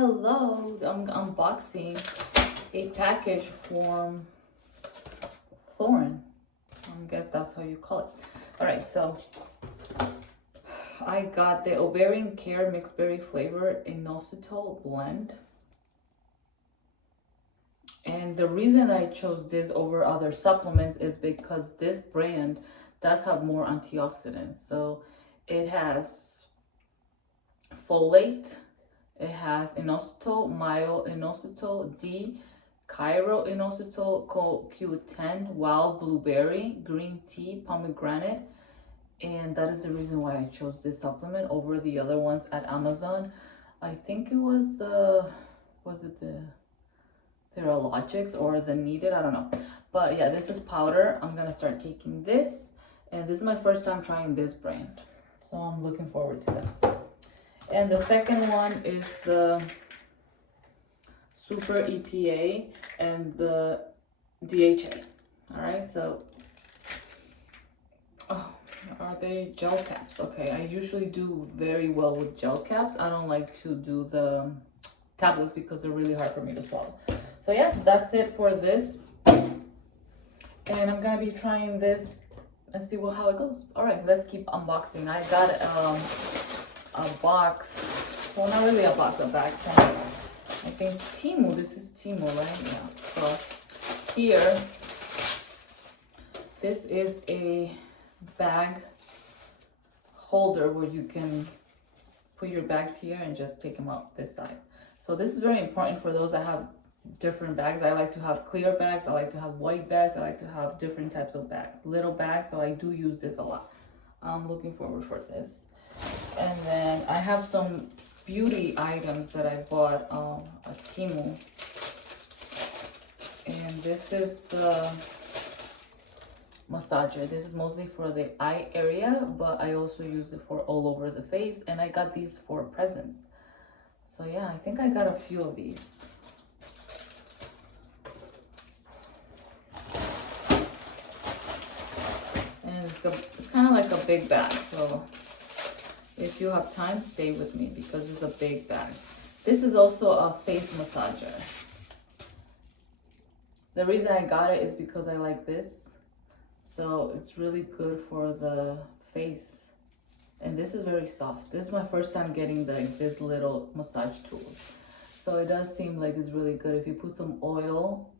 Hello, I'm unboxing a package from Thorne. I guess that's how you call it. All right, so I got the ovarian care mixed berry flavor inositol blend. And the reason I chose this over other supplements is because this brand does have more antioxidants. So it has folate, it has inositol, myo-inositol, D, chiro-inositol, CoQ10, wild blueberry, green tea, pomegranate. And that is the reason why I chose this supplement over the other ones at Amazon. I think it was the Theralogics or the Needed, I don't know. But yeah, this is powder. I'm gonna start taking this. And this is my first time trying this brand. So I'm looking forward to that. And the second one is the Super EPA and the DHA. All right, so, oh, are they gel caps? Okay, I usually do very well with gel caps. I don't like to do the tablets because they're really hard for me to swallow. So yes, that's it for this. And I'm gonna be trying this and see how it goes. All right, let's keep unboxing. I got a box, well, not really a box, a bag from, I think Temu. This is Temu, right? Yeah. So here, this is a bag holder where you can put your bags here and just take them out this side. So this is very important for those that have different bags. I like to have clear bags, I like to have white bags, I like to have different types of bags, little bags, so I do use this a lot. I'm looking forward for this. And then I have some beauty items that I bought at Temu. And this is the massager. This is mostly for the eye area, but I also use it for all over the face. And I got these for presents. So yeah, I think I got a few of these. And it's kind of like a big bag, so if you have time, stay with me because it's a big bag. This is also a face massager. The reason I got it is because I like this. So it's really good for the face. And this is very soft. This is my first time getting this little massage tool. So it does seem like it's really good. If you put some oil,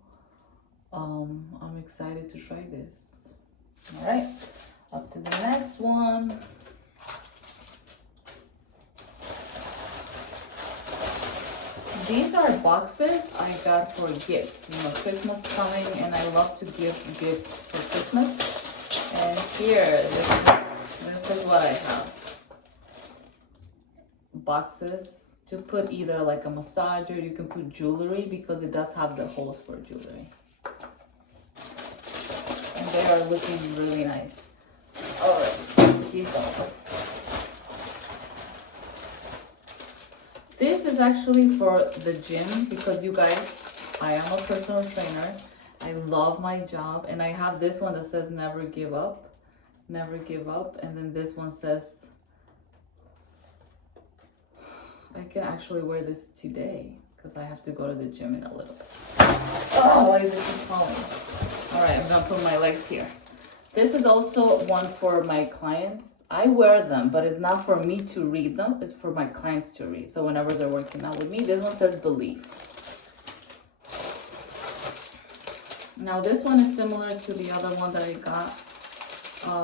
I'm excited to try this. All right, up to the next one. These are boxes I got for gifts. You know, Christmas coming, and I love to give gifts for Christmas. And here, this is what I have. Boxes to put either like a massager, you can put jewelry because it does have the holes for jewelry. And they are looking really nice. All right, let's keep going. This is actually for the gym because you guys, I am a personal trainer. I love my job, and I have this one that says never give up, never give up. And then this one says, I can actually wear this today because I have to go to the gym in a little bit. Oh, why is this falling? All right, I'm gonna put my legs here. This is also one for my clients. I wear them, but it's not for me to read them. It's for my clients to read. So whenever they're working out with me, this one says believe. Now this one is similar to the other one that I got.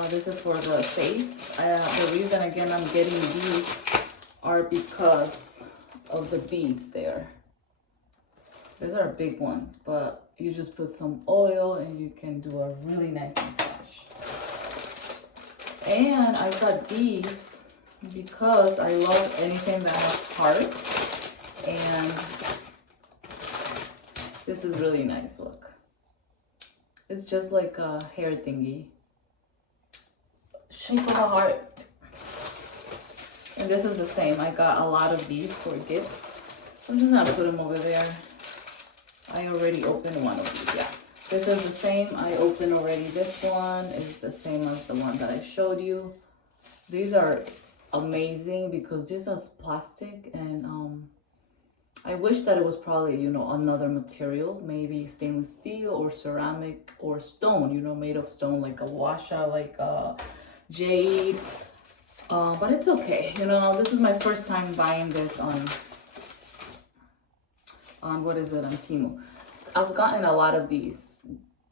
This is for the face. The reason again I'm getting these are because of the beads there. These are big ones, but you just put some oil and you can do a really nice massage. And I got these because I love anything that has hearts. And this is really nice, look. It's just like a hair thingy. Shape of a heart. And this is the same. I got a lot of these for gifts. I'm just gonna put them over there. I already opened one of these, yeah. This is the same. I opened already this one. It's the same as the one that I showed you. These are amazing because this is plastic, and I wish that it was probably, you know, another material, maybe stainless steel or ceramic or stone, you know, made of stone, like a washa, like jade. But it's okay. You know, this is my first time buying this on what is it, on Temu. I've gotten a lot of these.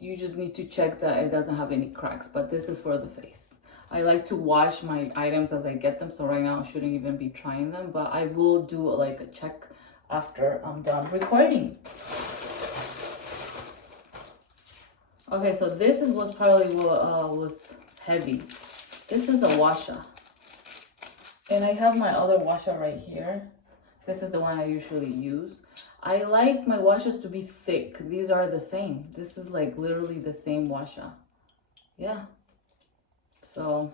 You just need to check that it doesn't have any cracks, but this is for the face. I like to wash my items as I get them, so right now I shouldn't even be trying them, but I will do like a check after I'm done recording. Okay, so this is what's probably what was heavy. This is a washa. And I have my other washa right here. This is the one I usually use. I like my washers to be thick. These are the same. This is like literally the same washa. Yeah. So,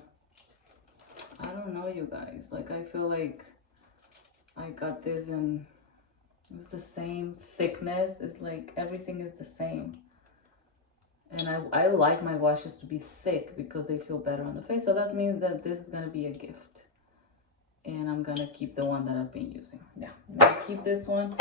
I don't know, you guys. Like, I feel like I got this and it's the same thickness. It's like everything is the same. And I like my washes to be thick because they feel better on the face. So that means that this is going to be a gift. And I'm going to keep the one that I've been using. Yeah, I'm going to keep this one.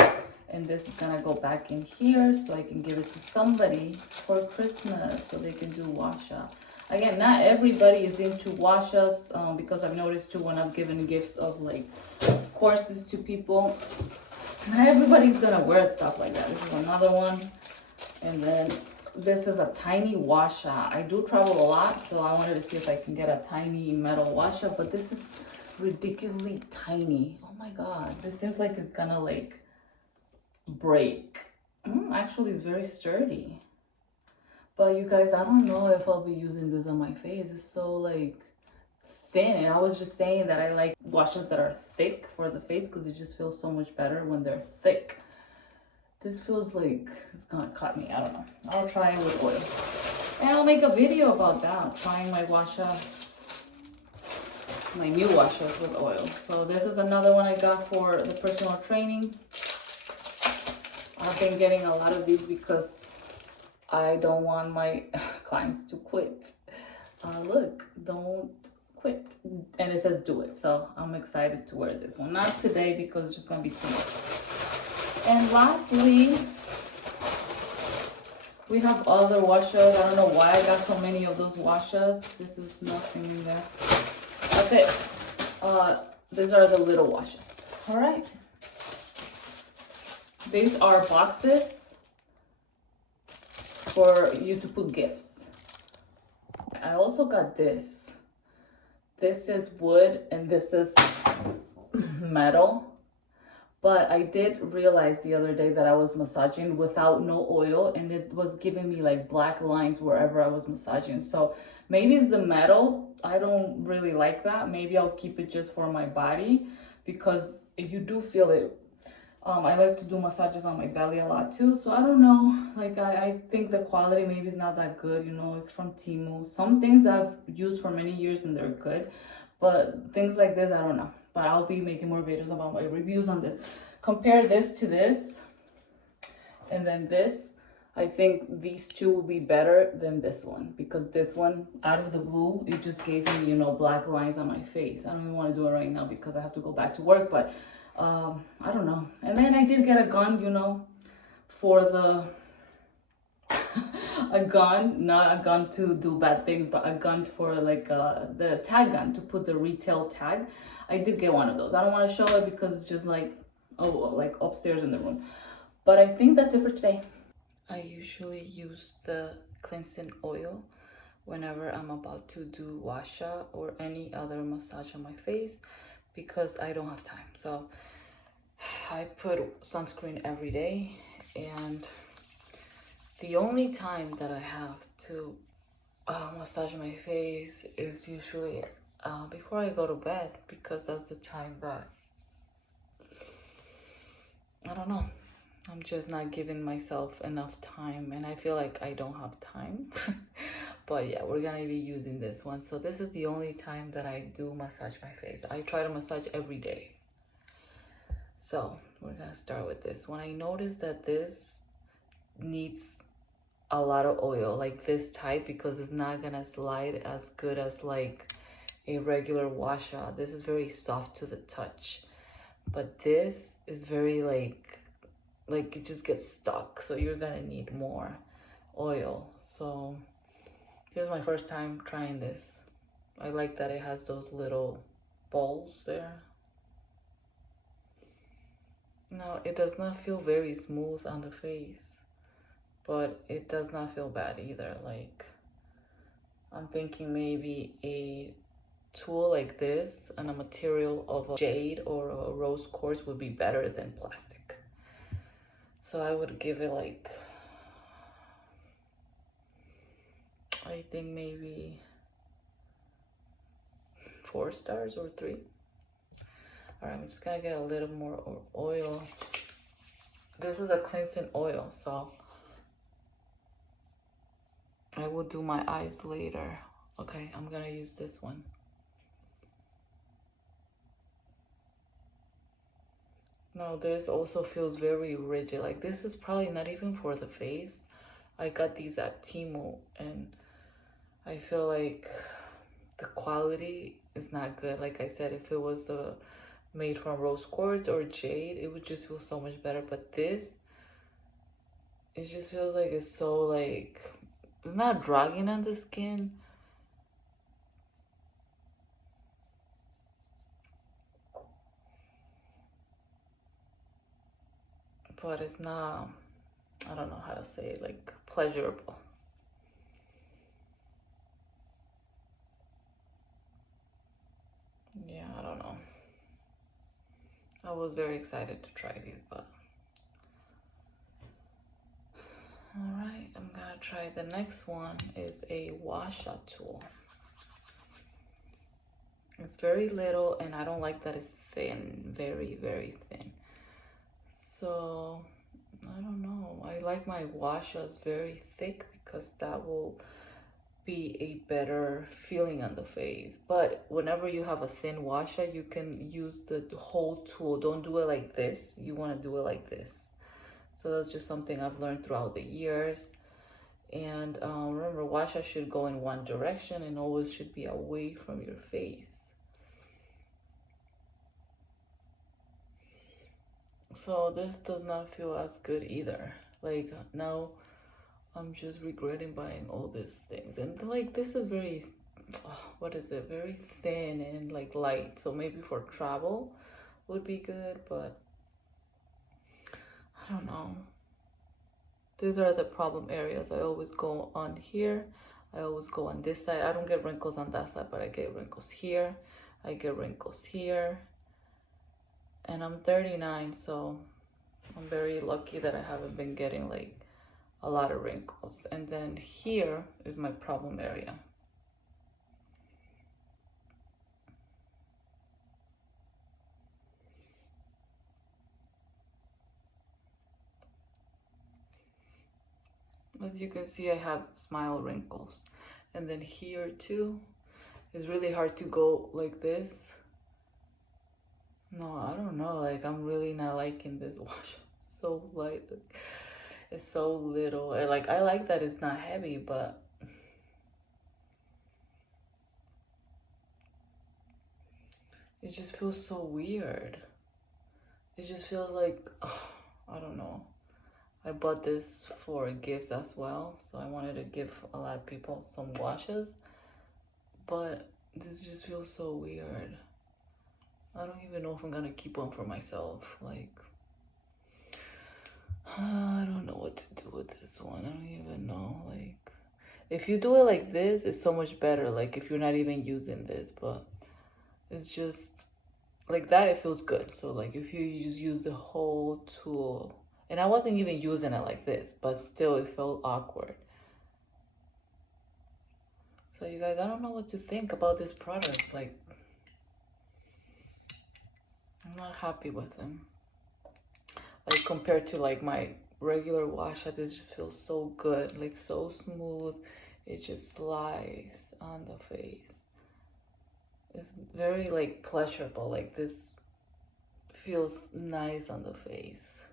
And this is going to go back in here so I can give it to somebody for Christmas so they can do washa. Again, not everybody is into washas because I've noticed too when I've given gifts of like courses to people, not everybody's going to wear stuff like that. This is another one. And then this is a tiny washa. I do travel a lot, so I wanted to see if I can get a tiny metal washa, but this is ridiculously tiny. Oh my god, this seems like it's gonna like break. Actually, it's very sturdy. But you guys, I don't know if I'll be using this on my face. It's so like thin, and I was just saying that I like washes that are thick for the face because it just feels so much better when they're thick. This feels like it's gonna cut me. I don't know. I'll try it with oil. And I'll make a video about that. Trying my washa, my new washers with oil. So this is another one I got for the personal training. I've been getting a lot of these because I don't want my clients to quit. Look, don't quit. And it says do it. So I'm excited to wear this one. Not today because it's just gonna be too much. And lastly, we have other washers. I don't know why I got so many of those washers. This is nothing in there. Okay, these are the little washers. All right. These are boxes for you to put gifts. I also got this. This is wood and this is metal. But I did realize the other day that I was massaging without no oil and it was giving me like black lines wherever I was massaging. So maybe it's the metal. I don't really like that. Maybe I'll keep it just for my body because you do feel it. I like to do massages on my belly a lot too. So I don't know. Like I think the quality maybe is not that good. You know, it's from Temu. Some things I've used for many years and they're good. But things like this, I don't know. But I'll be making more videos about my reviews on this. Compare this to this. And then this. I think these two will be better than this one. Because this one, out of the blue, it just gave me, you know, black lines on my face. I don't even want to do it right now because I have to go back to work. But I don't know. And then I did get a gun, you know, for the... a gun, not a gun to do bad things, but a gun for like the tag gun to put the retail tag. I did get one of those. I don't want to show it because it's just like, oh, like upstairs in the room. But I think that's it for today. I usually use the cleansing oil whenever I'm about to do washa or any other massage on my face because I don't have time. So I put sunscreen every day, and the only time that I have to massage my face is usually before I go to bed, because that's the time that, I don't know, I'm just not giving myself enough time, and I feel like I don't have time. But yeah, we're gonna be using this one. So this is the only time that I do massage my face. I try to massage every day. So we're gonna start with this one. I noticed that this needs a lot of oil, like this type, because it's not gonna slide as good as like a regular washa. This is very soft to the touch, but this is very like like it just gets stuck, so you're gonna need more oil. So this is my first time trying this. I like that it has those little balls there. No, it does not feel very smooth on the face, but it does not feel bad either. Like, I'm thinking maybe a tool like this and a material of a jade or a rose quartz would be better than plastic. So I would give it like, I think maybe 4 stars or 3. All right, I'm just gonna get a little more oil. This is a cleansing oil, so I will do my eyes later. Okay, I'm gonna use this one. No, this also feels very rigid. Like, this is probably not even for the face. I got these at Temu, and I feel like the quality is not good. Like I said, if it was made from rose quartz or jade, it would just feel so much better. But this, it just feels like it's so like, it's not dragging on the skin. But it's not, I don't know how to say it, like pleasurable. Yeah, I don't know. I was very excited to try these, but all right, I'm gonna try the next one. Is a washa tool. It's very little, and I don't like that it's thin, very, very thin. So I don't know. I like my washas very thick because that will be a better feeling on the face. But whenever you have a thin washa, you can use the whole tool. Don't do it like this. You want to do it like this. So that's just something I've learned throughout the years. And remember, washa should go in one direction and always should be away from your face. So this does not feel as good either. Like, now I'm just regretting buying all these things. And like, this is very, what is it? Very thin and like light. So maybe for travel would be good, but I don't know. These are the problem areas. I always go on here. I always go on this side. I don't get wrinkles on that side, but I get wrinkles here. I get wrinkles here. And I'm 39, so I'm very lucky that I haven't been getting like a lot of wrinkles. And then here is my problem area. As you can see, I have smile wrinkles. And then here too, it's really hard to go like this. No, I don't know, like I'm really not liking this wash. So light, it's so little. I like that it's not heavy, but it just feels so weird. It just feels like, I don't know. I bought this for gifts as well, so I wanted to give a lot of people some washes, but this just feels so weird. I don't even know if I'm gonna keep one for myself. Like, I don't know what to do with this one. I don't even know. Like, if you do it like this, it's so much better. Like, if you're not even using this, but it's just like that, it feels good. So like, if you use the whole tool, and I wasn't even using it like this, but still it felt awkward. So you guys, I don't know what to think about this product. Like, I'm not happy with them. Like, compared to like my regular wash, this just feels so good, like so smooth. It just slides on the face. It's very like pleasurable. Like, this feels nice on the face.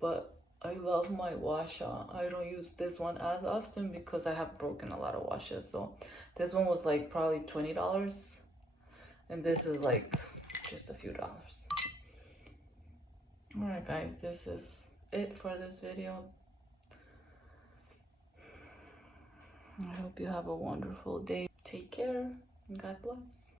But I love my washa. I don't use this one as often because I have broken a lot of washes. So this one was like probably $20, and this is like just a few dollars. All right, guys, this is it for this video. I hope you have a wonderful day. Take care and God bless.